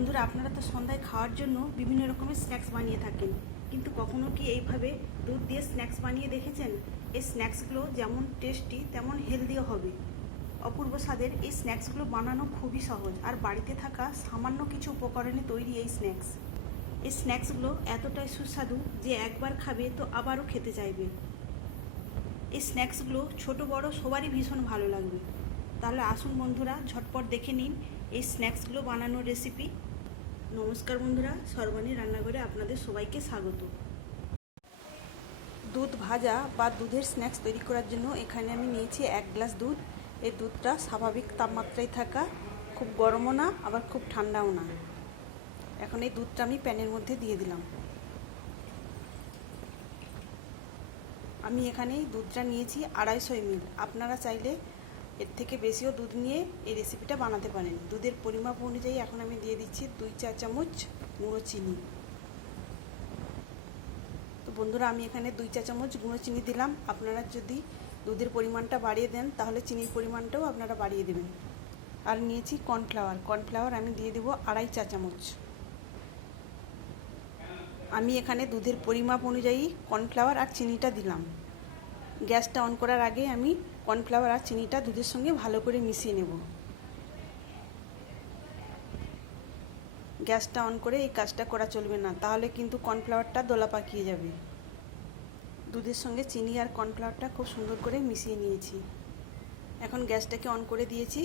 বন্ধুরা, আপনারা তো সন্ধ্যায় খাওয়ার জন্য বিভিন্ন রকমের স্ন্যাক্স বানিয়ে থাকেন, কিন্তু কখনো কি এইভাবে দুধ দিয়ে স্ন্যাক্স বানিয়ে দেখেছেন? এই স্ন্যাক্সগুলো যেমন টেস্টি তেমন হেলদিও হবে। অপূর্ব স্বাদের এই স্ন্যাক্সগুলো বানানো খুবই সহজ, আর বাড়িতে থাকা সামান্য কিছু উপকরণে তৈরি এই স্ন্যাক্সগুলো এতটাই সুস্বাদু যে একবার খাবে তো আবারও খেতে চাইবে। এই স্ন্যাক্সগুলো ছোট বড় সবারই ভীষণ ভালো লাগবে। তাহলে আসুন বন্ধুরা, ঝটপট দেখে নিন এই স্ন্যাক্সগুলো বানানোর রেসিপি। নমস্কার বন্ধুরা, সর্বাণী রান্নাঘরে আপনাদের সবাইকে স্বাগত। দুধ ভাজা বা দুধের স্ন্যাক্স তৈরি করার জন্য এখানে আমি নিয়েছি 1 গ্লাস দুধ। এই দুধটা স্বাভাবিক তাপমাত্রায় থাকা, খুব গরমও না আবার খুব ঠান্ডাও না। এখন এই দুধটা আমি প্যানের মধ্যে দিয়ে দিলাম। আমি এখানে দুধটা নিয়েছি 250 ml। আপনারা চাইলে এর থেকে বেশিও দুধ নিয়ে এই রেসিপিটা বানাতে পারেন। দুধের পরিমাপ অনুযায়ী এখন আমি দিয়ে দিচ্ছি 2 চা চামচ গুঁড়ো চিনি। তো বন্ধুরা, আমি এখানে 2 চা চামচ গুঁড়ো চিনি দিলাম। আপনারা যদি দুধের পরিমাণটা বাড়িয়ে দেন তাহলে চিনির পরিমাণটাও আপনারা বাড়িয়ে দেবেন। আর নিয়েছি কর্নফ্লাওয়ার আমি দিয়ে দেবো 2.5 চা চামচ। আমি এখানে দুধের পরিমাপ অনুযায়ী কর্নফ্লাওয়ার আর চিনিটা দিলাম। গ্যাসটা অন করার আগে আমি কর্নফ্লাওয়ার আর চিনিটা দুধের সঙ্গে ভালো করে মিশিয়ে নেব। গ্যাসটা অন করে এই কাজটা করা চলবে না, তাহলে কিন্তু কর্নফ্লাওয়ারটা দোলা পাকিয়ে যাবে। দুধের সঙ্গে চিনি আর কর্নফ্লাওয়ারটা খুব সুন্দর করে মিশিয়ে নিয়েছি। এখন গ্যাসটাকে অন করে দিয়েছি।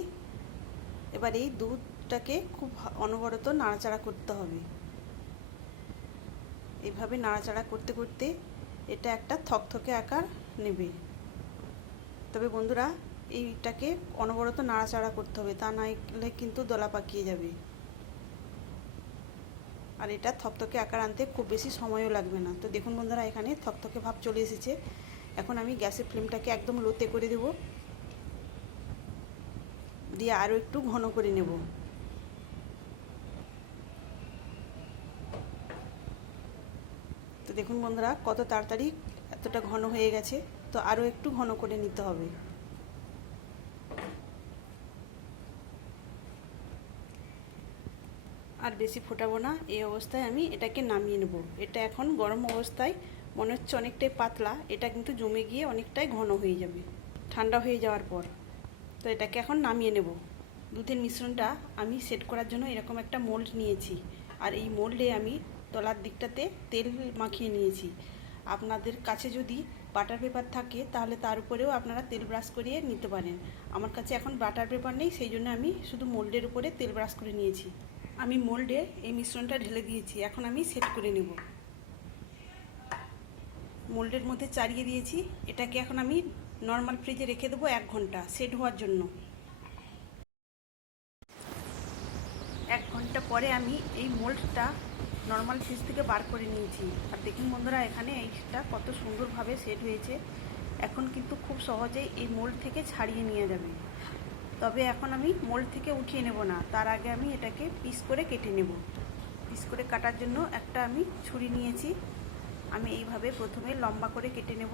এবার এই দুধটাকে খুব অনবরত নাড়াচাড়া করতে হবে। এইভাবে নাড়াচাড়া করতে করতে এটা একটা থকথকে আকার নেবে। তবে বন্ধুরা, এইটাকে অনবরত নাড়াচাড়া করতে হবে, তা নাহলে কিন্তু দলা পাকিয়ে যাবে। আর এটা থকথকে আকার আনতে খুব বেশি সময়ও লাগবে না। তো দেখুন বন্ধুরা, এখানে থকথকে ভাব চলে এসেছে। এখন আমি গ্যাসের ফ্লেমটাকে একদম লোতে করে দেব, দিয়ে আরও একটু ঘন করে নেব। তো দেখুন বন্ধুরা, কত তাড়াতাড়ি এতটা ঘন হয়ে গেছে। তো আরও একটু ঘন করে নিতে হবে। আর বেশি ফোটাবো না। এই অবস্থায় আমি এটাকে নামিয়ে নেব। এটা এখন গরম অবস্থায় মনে হচ্ছে অনেকটাই পাতলা, এটা কিন্তু জমে গিয়ে অনেকটাই ঘন হয়ে যাবে ঠান্ডা হয়ে যাওয়ার পর। তো এটাকে এখন নামিয়ে নেব। দুধের মিশ্রণটা আমি সেট করার জন্য এরকম একটা মোল্ড নিয়েছি, আর এই মোল্ডে আমি তলার দিকটাতে তেল মাখিয়ে নিয়েছি। আপনাদের কাছে যদি বাটার পেপার থাকে তাহলে তার উপরেও আপনারা তেল ব্রাশ করিয়ে নিতে পারেন। আমার কাছে এখন বাটার পেপার নেই, সেই জন্য আমি শুধু মোল্ডের উপরে তেল ব্রাশ করে নিয়েছি। আমি মোল্ডে এই মিশ্রণটা ঢেলে দিয়েছি। এখন আমি সেট করে নেব। মোল্ডের মধ্যে চাড়িয়ে দিয়েছি। এটাকে এখন আমি নর্মাল ফ্রিজে রেখে দেবো 1 ঘন্টা সেট হওয়ার জন্য। 1 ঘন্টা পরে আমি এই মোল্ডটা নর্মাল ফ্রিজ থেকে বার করে নিয়েছি। আর দেখুন বন্ধুরা, এখানে এইটা কত সুন্দরভাবে সেট হয়েছে। এখন কিন্তু খুব সহজেই এই মোল্ড থেকে ছাড়িয়ে নিয়ে যাবে। তবে এখন আমি মোল্ড থেকে উঠিয়ে নেব না, তার আগে আমি এটাকে পিস করে কেটে নেব। পিস করে কাটার জন্য একটা আমি ছুরি নিয়েছি। আমি এইভাবে প্রথমে লম্বা করে কেটে নেব।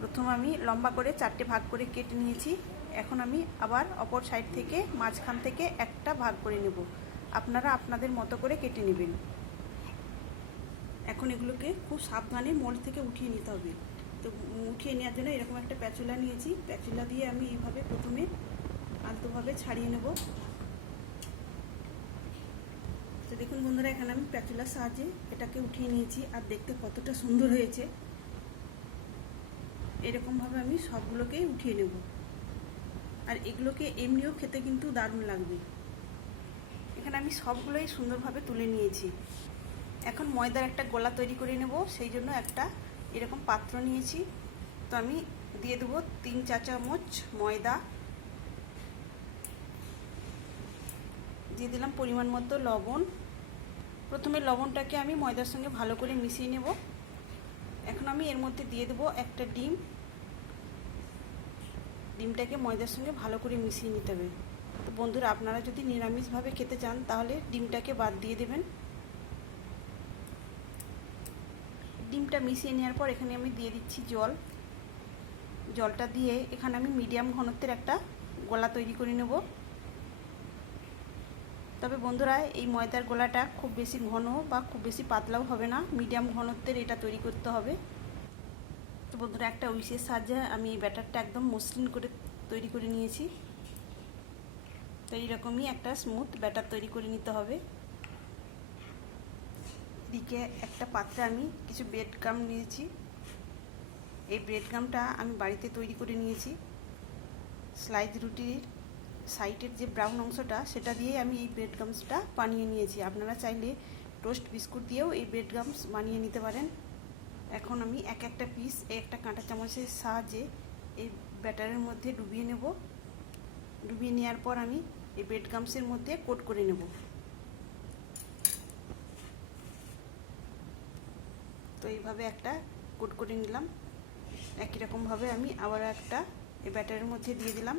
প্রথম আমি লম্বা করে 4টে ভাগ করে কেটে নিয়েছি। এখন আমি আবার অপর সাইড থেকে মাঝখান থেকে একটা ভাগ করে নেব। আপনারা আপনাদের মতো করে কেটে নেবেন। এখন এগুলোকে খুব সাবধানে মোল্ড থেকে উঠিয়ে নিতে হবে। তো উঠিয়ে নেওয়ার জন্য এরকম একটা প্যাচুলা নিয়েছি। প্যাচুলা দিয়ে আমি এইভাবে প্রথমে আলতোভাবে ছাড়িয়ে নেব। তো দেখুন বন্ধুরা, এখানে আমি প্যাচুলার সাহায্যে এটাকে উঠিয়ে নিয়েছি। আর দেখতে কতটা সুন্দর হয়েছে। এরকমভাবে আমি সবগুলোকেই উঠিয়ে নেব। আর এগুলোকে এমনিও খেতে কিন্তু দারুণ লাগবে। এখানে আমি সবগুলোই সুন্দরভাবে তুলে নিয়েছি। এখন ময়দার একটা গোলা তৈরি করে নেব। সেই জন্য একটা এরকম পাত্র নিয়েছি। তো আমি দিয়ে দেবো 3 চা চামচ ময়দা, দিয়ে দিলাম পরিমাণ মতো লবণ। প্রথমে লবণটাকে আমি ময়দার সঙ্গে ভালো করে মিশিয়ে নেব। এখন আমি এর মধ্যে দিয়ে দেবো একটা ডিম। ডিমটাকে ময়দার সঙ্গে ভালো করে মিশিয়ে নিতে হবে। তো বন্ধুরা, আপনারা যদি নিরামিষভাবে খেতে চান তাহলে ডিমটাকে বাদ দিয়ে দেবেন। ডিমটা মিশিয়ে নেওয়ার পর এখানে আমি দিয়ে দিচ্ছি জল। জলটা দিয়ে এখানে আমি মিডিয়াম ঘনত্বের একটা গোলা তৈরি করে নেব। তবে বন্ধুরা এই ময়দার গোলাটা খুব বেশি ঘন বা খুব বেশি পাতলাও হবে না, মিডিয়াম ঘনত্বের এটা তৈরি করতে হবে। তো বন্ধুরা একটা উইশের সাহায্যে আমি এই ব্যাটারটা একদম মসৃণ করে তৈরি করে নিয়েছি। তো এইরকমই একটা স্মুথ ব্যাটার তৈরি করে নিতে হবে। এদিকে একটা পাত্রে আমি কিছু ব্রেড গাম নিয়েছি। এই ব্রেড গামটা আমি বাড়িতে তৈরি করে নিয়েছি। স্লাইস রুটির সাইডের যে ব্রাউন অংশটা সেটা দিয়ে আমি এই ব্রেড গামসটা বানিয়ে নিয়েছি। আপনারা চাইলে টোস্ট বিস্কুট দিয়েও এই ব্রেড গামস বানিয়ে নিতে পারেন। এখন আমি একটা পিস একটা কাঁটা চামচের সাহায্যে এই ব্যাটারের মধ্যে ডুবিয়ে নেব। ডুবিয়ে নেওয়ার পর আমি এই ব্রেড গামসের মধ্যে কোট করে নেব। তো এইভাবে একটা কোট করে নিলাম। একই রকমভাবে আমি আবার একটা এই ব্যাটারের মধ্যে দিয়ে দিলাম,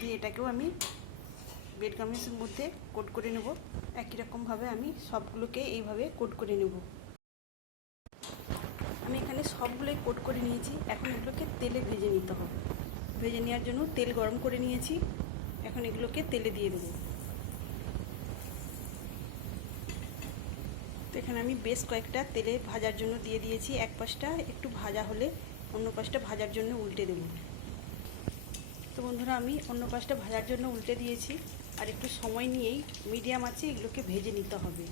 দিয়ে এটাকেও আমি ব্রেড গামসের মধ্যে কোট করে নেব। একই রকমভাবে আমি সবগুলোকে এইভাবে কোট করে নেব। আমি এখানে সবগুলোই কোট করে নিয়েছি। এখন এগুলোকে তেলে ভেজে নিতে হবে। ভেজে নেওয়ার জন্য তেল গরম করে নিয়েছি। এখন এগুলোকে তেলে দিয়ে দেবো। তো এখানে আমি বেশ কয়েকটা তেলে ভাজার জন্য দিয়ে দিয়েছি। এক পাশটা একটু ভাজা হলে অন্য পাশটা ভাজার জন্য উল্টে দেব। তো বন্ধুরা আমি অন্য পাশটা ভাজার জন্য উল্টে দিয়েছি। আর একটু সময় নিয়েই মিডিয়াম আঁচে এগুলোকে ভেজে নিতে হবে।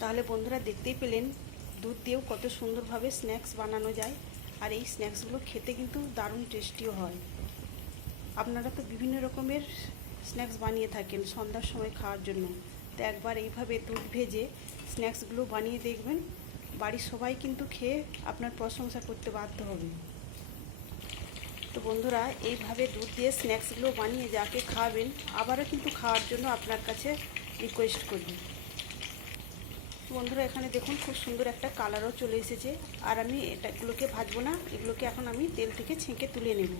তাহলে বন্ধুরা দেখতেই পেলেন দুধ দিয়েও কত সুন্দরভাবে স্ন্যাক্স বানানো যায়। আর এই স্ন্যাক্সগুলো খেতে কিন্তু দারুণ টেস্টিও হয়। আপনারা তো বিভিন্ন রকমের স্ন্যাক্স বানিয়ে থাকেন সন্ধ্যার সময় খাওয়ার জন্য। তো একবার এইভাবে দুধ ভেজে স্ন্যাক্সগুলো বানিয়ে দেখবেন, বাড়ির সবাই কিন্তু খেয়ে আপনার প্রশংসা করতে বাধ্য হবে। তো বন্ধুরা এইভাবে দুধ দিয়ে স্ন্যাক্সগুলো বানিয়ে যাকে খাওয়াবেন আবারও কিন্তু খাওয়ার জন্য আপনার কাছে রিকোয়েস্ট করবে। বন্ধুরা এখানে দেখুন খুব সুন্দর একটা কালারও চলে এসেছে। আর আমি এগুলোকে ভাজবো না, এগুলোকে এখন আমি তেল থেকে ছেঁকে তুলে নেব।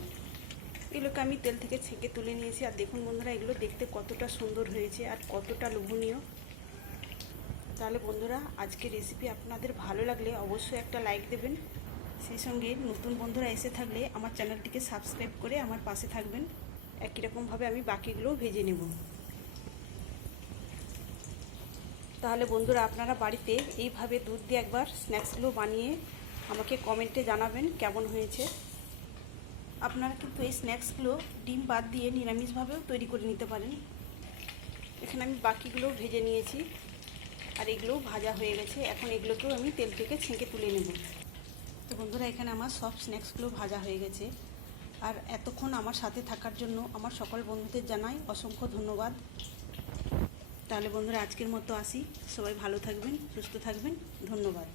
এগুলোকে আমি তেল থেকে ছেঁকে তুলে নিয়েছি। আর দেখুন বন্ধুরা এগুলো দেখতে কতটা সুন্দর হয়েছে আর কতটা লোভনীয়। তাহলে বন্ধুরা আজকের রেসিপি আপনাদের ভালো লাগলে অবশ্যই একটা লাইক দেবেন। সেই সঙ্গে নতুন বন্ধুরা এসে থাকলে আমার চ্যানেলটিকে সাবস্ক্রাইব করে আমার পাশে থাকবেন। একই রকমভাবে আমি বাকিগুলোও ভেজে নেব। তাহলে বন্ধুরা আপনারা বাড়িতে এইভাবে দুধ দিয়ে একবার স্ন্যাক্সগুলো বানিয়ে আমাকে কমেন্টে জানাবেন কেমন হয়েছে। আপনারা কিন্তু এই স্ন্যাক্সগুলো ডিম বাদ দিয়ে নিরামিষভাবেও তৈরি করে নিতে পারেন। এখানে আমি বাকিগুলো ভেজে নিয়েছি আর এগুলোও ভাজা হয়ে গেছে। এখন এগুলোকেও আমি তেল থেকে ছেঁকে তুলে নেব। তো বন্ধুরা এখানে আমার সব স্ন্যাক্সগুলো ভাজা হয়ে গেছে। আর এতক্ষণ আমার সাথে থাকার জন্য আমার সকল বন্ধুদের জানাই অসংখ্য ধন্যবাদ। তাহলে বন্ধুরা আজকের মতো আসি। সবাই ভালো থাকবেন, সুস্থ থাকবেন। ধন্যবাদ।